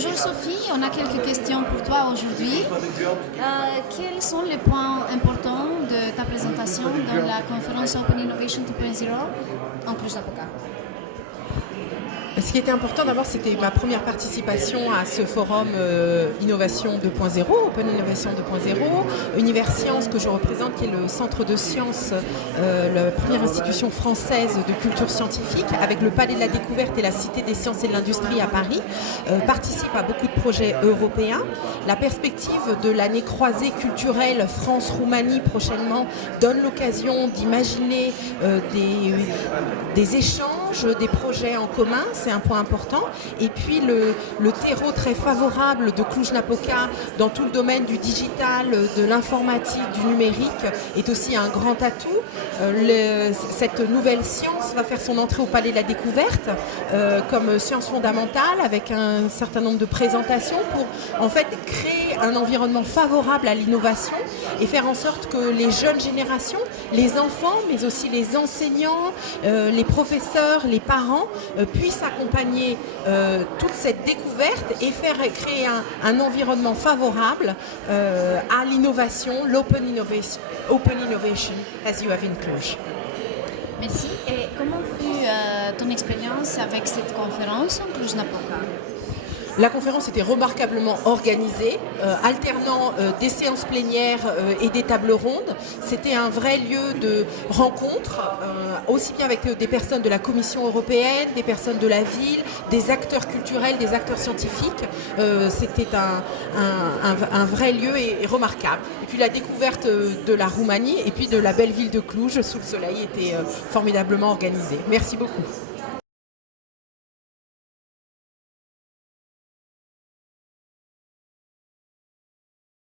Bonjour Sophie, on a quelques questions pour toi aujourd'hui. Quels sont les points importants de ta présentation dans la conférence Open Innovation 2.0 en Cluj Napoca? Ce qui était important d'abord, c'était ma première participation à ce forum Innovation 2.0, Open Innovation 2.0, Univers Sciences que je représente, qui est le centre de sciences, la première institution française de culture scientifique, avec le Palais de la Découverte et la Cité des Sciences et de l'Industrie à Paris, participe à beaucoup de projets européens. La perspective de l'année croisée culturelle France-Roumanie prochainement donne l'occasion d'imaginer des échanges, des projets en commun. C'est un point important. Et puis le terreau très favorable de Cluj Napoca dans tout le domaine du digital, de l'informatique, du numérique est aussi un grand atout. Cette nouvelle science va faire son entrée au Palais de la Découverte comme science fondamentale avec un certain nombre de présentations pour en fait créer un environnement favorable à l'innovation et faire en sorte que les jeunes générations, les enfants mais aussi les enseignants, les professeurs, les parents puissent accompagner toute cette découverte et créer un environnement favorable à l'innovation, l'open innovation, as you have in Cluj. Merci. Et comment fut ton expérience avec cette conférence en Cluj Napoca? La conférence était remarquablement organisée, alternant des séances plénières et des tables rondes. C'était un vrai lieu de rencontre, aussi bien avec des personnes de la Commission européenne, des personnes de la ville, des acteurs culturels, des acteurs scientifiques. C'était un vrai lieu et remarquable. Et puis la découverte de la Roumanie et puis de la belle ville de Cluj sous le soleil était formidablement organisée. Merci beaucoup.